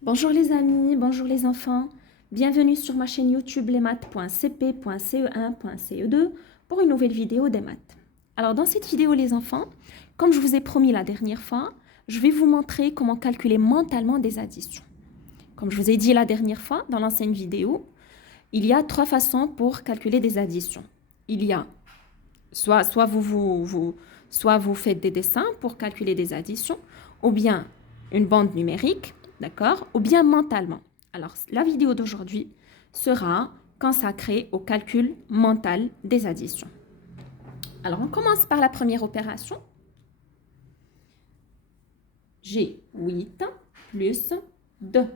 Bonjour les amis, bonjour les enfants. Bienvenue sur ma chaîne YouTube lesmaths.cp.ce1.ce2 pour une nouvelle vidéo des maths. Alors dans cette vidéo les enfants, comme je vous ai promis la dernière fois, je vais vous montrer comment calculer mentalement des additions. Comme je vous ai dit la dernière fois dans l'ancienne vidéo, il y a trois façons pour calculer des additions. Il y a soit vous faites des dessins pour calculer des additions, ou bien une bande numérique, d'accord, ou bien mentalement. Alors, la vidéo d'aujourd'hui sera consacrée au calcul mental des additions. Alors, on commence par la première opération. J'ai 8 plus 2.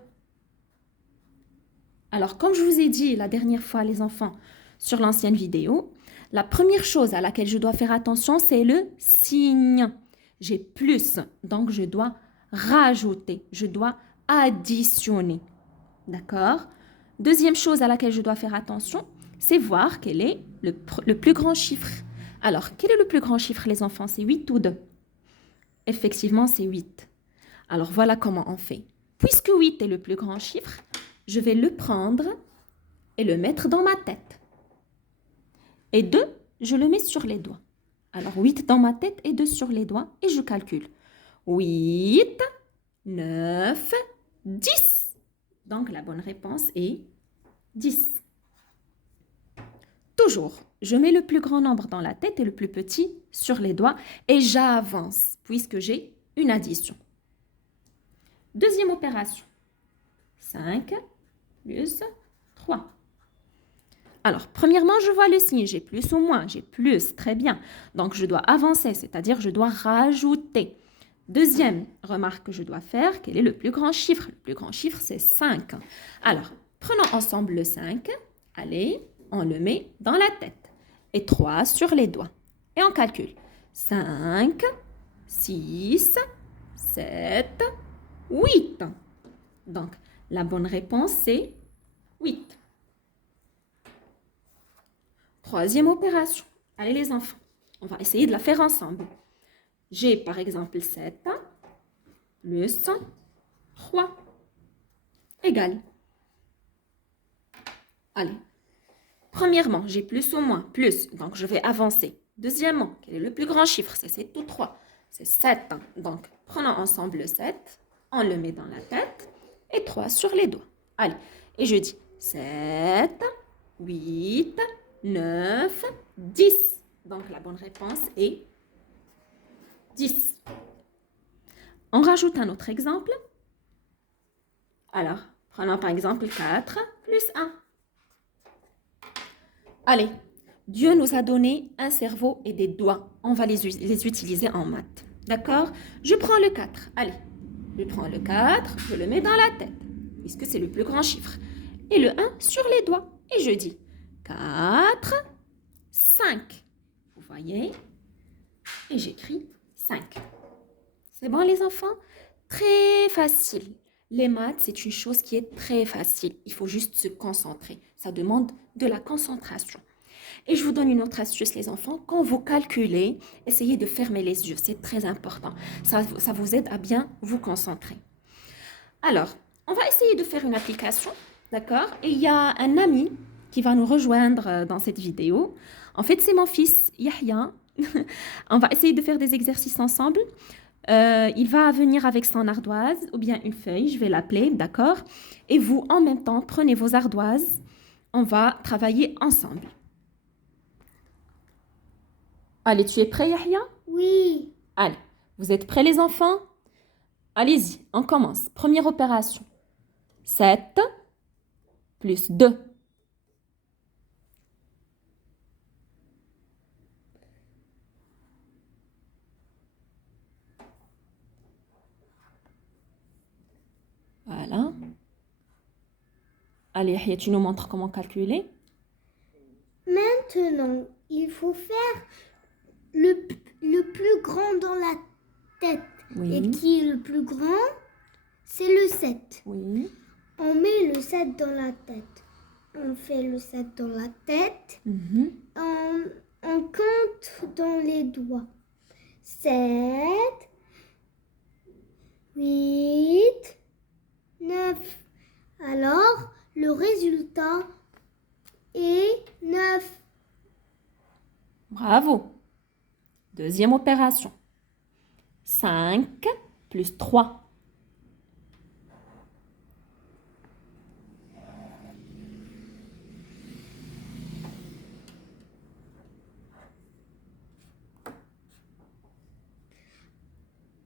Alors, comme je vous ai dit la dernière fois, les enfants, sur l'ancienne vidéo, la première chose à laquelle je dois faire attention, c'est le signe. J'ai plus, donc je dois rajouter, je dois additionner. D'accord? Deuxième chose à laquelle je dois faire attention, c'est voir quel est le plus grand chiffre. Alors, quel est le plus grand chiffre, les enfants? C'est 8 ou 2? Effectivement, c'est 8. Alors, voilà comment on fait. Puisque 8 est le plus grand chiffre, je vais le prendre et le mettre dans ma tête. Et 2, je le mets sur les doigts. Alors 8 dans ma tête et 2 sur les doigts et je calcule. 8, 9, 10. Donc la bonne réponse est 10. Toujours, je mets le plus grand nombre dans la tête et le plus petit sur les doigts et j'avance puisque j'ai une addition. Deuxième opération. 5 plus 3. Alors, premièrement, je vois le signe, j'ai plus ou moins, j'ai plus, très bien. Donc, je dois avancer, c'est-à-dire je dois rajouter. Deuxième remarque que je dois faire, quel est le plus grand chiffre? Le plus grand chiffre, c'est 5. Alors, prenons ensemble le 5. Allez, on le met dans la tête. Et 3 sur les doigts. Et on calcule. 5, 6, 7, 8. Donc, la bonne réponse, c'est 8. Troisième opération. Allez les enfants, on va essayer de la faire ensemble. J'ai par exemple 7 plus 3 égale. Allez. Premièrement, j'ai plus ou moins, plus, donc je vais avancer. Deuxièmement, quel est le plus grand chiffre? C'est 7 ou 3? C'est 7. Donc, prenons ensemble le 7, on le met dans la tête et 3 sur les doigts. Allez, et je dis 7, 8, 9, 10. Donc, la bonne réponse est 10. On rajoute un autre exemple. Alors, prenons par exemple 4 plus 1. Allez, Dieu nous a donné un cerveau et des doigts. On va les utiliser en maths. D'accord? Je prends le 4. Allez, je prends le 4, je le mets dans la tête, puisque c'est le plus grand chiffre. Et le 1 sur les doigts. Et je dis 4, 5. Vous voyez? Et j'écris 5. C'est bon les enfants? Très facile. Les maths, c'est une chose qui est très facile. Il faut juste se concentrer. Ça demande de la concentration. Et je vous donne une autre astuce, les enfants. Quand vous calculez, essayez de fermer les yeux. C'est très important. Ça vous aide à bien vous concentrer. Alors, on va essayer de faire une application, d'accord? Et il y a un ami qui va nous rejoindre dans cette vidéo. En fait, c'est mon fils, Yahya. On va essayer de faire des exercices ensemble. Il va venir avec son ardoise ou bien une feuille, je vais l'appeler, d'accord? Et vous, en même temps, prenez vos ardoises. On va travailler ensemble. Allez, tu es prêt, Yahya? Oui. Allez, vous êtes prêts, les enfants? Allez-y, on commence. Première opération. 7 plus 2. Voilà. Allez, Yahya, tu nous montres comment calculer. Maintenant, il faut faire le plus grand dans la tête. Oui. Et qui est le plus grand? C'est le 7. Oui. On met le 7 dans la tête. On fait le 7 dans la tête. On compte dans les doigts. 7, 8, 9, Bravo. Deuxième opération. 5 plus 3.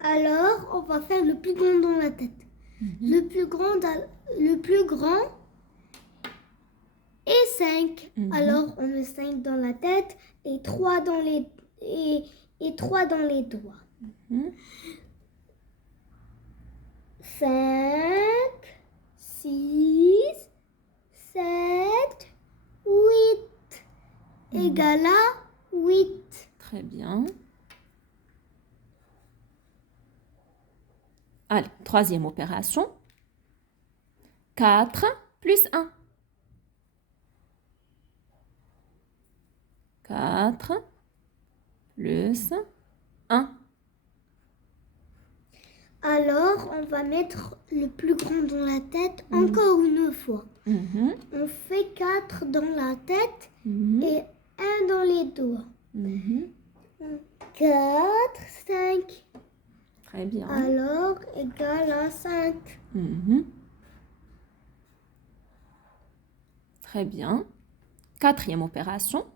Alors, on va faire le plus grand dans la tête. Le plus grand est 5. Alors, on met 5 dans la tête et 3 dans les, et 3 dans les doigts. 5, 6, 7, 8 égale à 8. Très bien. Allez, troisième opération. 4 plus 1. 4 plus 1. Alors, on va mettre le plus grand dans la tête encore une fois. On fait 4 dans la tête et 1 dans les doigts. 4, 5. Très bien. Alors, égal à 5. Très bien. Quatrième opération.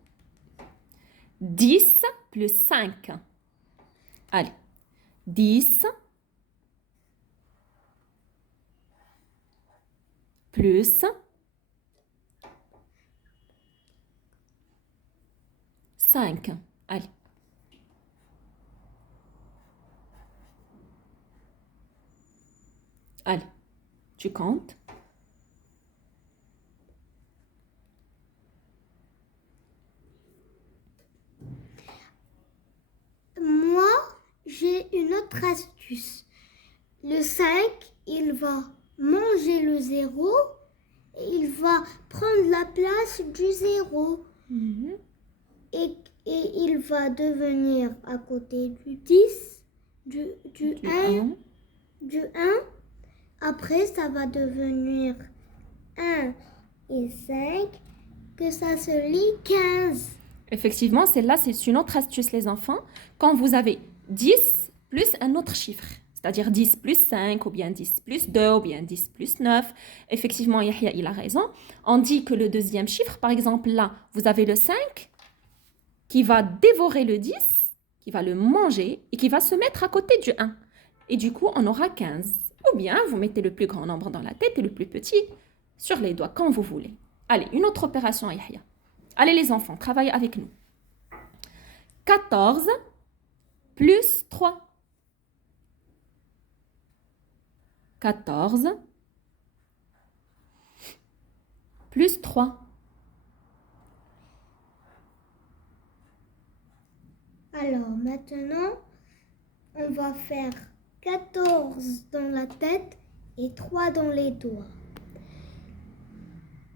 10 plus 5. Allez. 10 plus 5. Allez. Allez, tu comptes. Moi, j'ai une autre astuce. Le 5, il va manger le 0 et il va prendre la place du 0. Et il va devenir à côté du 10, du 1, du 1. Après, ça va devenir 1 et 5, que ça se lit 15. Effectivement, celle-là, c'est une autre astuce, les enfants. Quand vous avez 10 plus un autre chiffre, c'est-à-dire 10 plus 5, ou bien 10 plus 2, ou bien 10 plus 9. Effectivement, Yahya, il a raison. On dit que le deuxième chiffre, par exemple, là, vous avez le 5 qui va dévorer le 10, qui va le manger et qui va se mettre à côté du 1. Et du coup, on aura 15. Ou bien, vous mettez le plus grand nombre dans la tête et le plus petit sur les doigts, quand vous voulez. Allez, une autre opération, Yahya. Allez, les enfants, travaillez avec nous. 14 plus 3. 14 plus 3. Alors, maintenant, on va faire 14 dans la tête et 3 dans les doigts.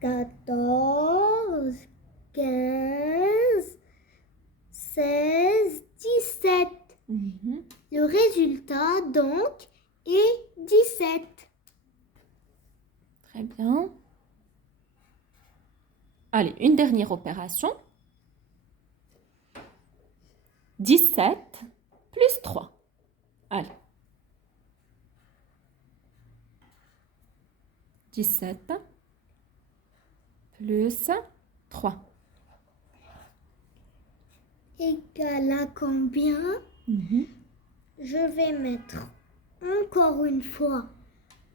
14, 15, 16, 17. Le résultat, donc, est 17. Très bien. Allez, une dernière opération. 17 plus 3. Allez. 17 plus 3. Égal à combien? Je vais mettre encore une fois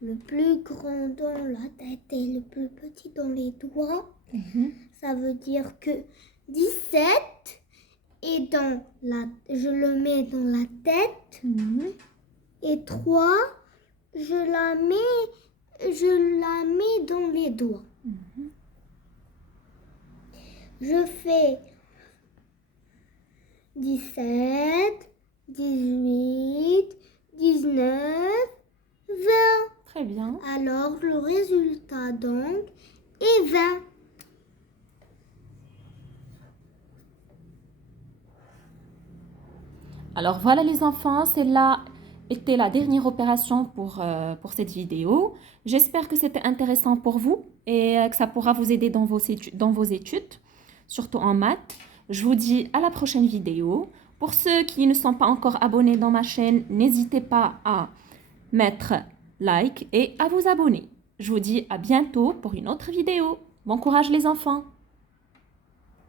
le plus grand dans la tête et le plus petit dans les doigts. Ça veut dire que 17 est je le mets dans la tête et 3, je la mets dans les doigts. Je fais 17, 18, 19, 20. Très bien. Alors, le résultat, donc, est 20. Alors voilà les enfants, celle-là était la dernière opération pour cette vidéo. J'espère que c'était intéressant pour vous et que ça pourra vous aider dans vos études, surtout en maths. Je vous dis à la prochaine vidéo. Pour ceux qui ne sont pas encore abonnés dans ma chaîne, n'hésitez pas à mettre like et à vous abonner. Je vous dis à bientôt pour une autre vidéo. Bon courage les enfants!